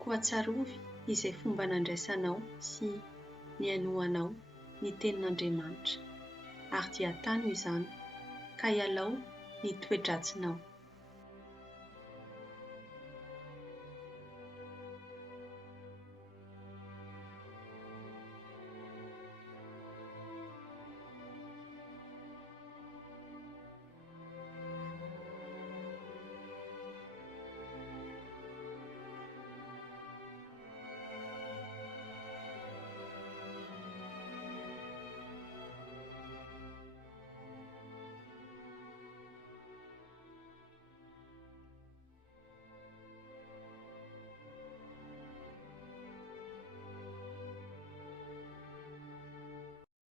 Koa tsarovy izay fomba nandraisanao sy niainoanao ny tenin'Andriamanitra, ary dia tany izany ka ialao ny toe-dratsinao.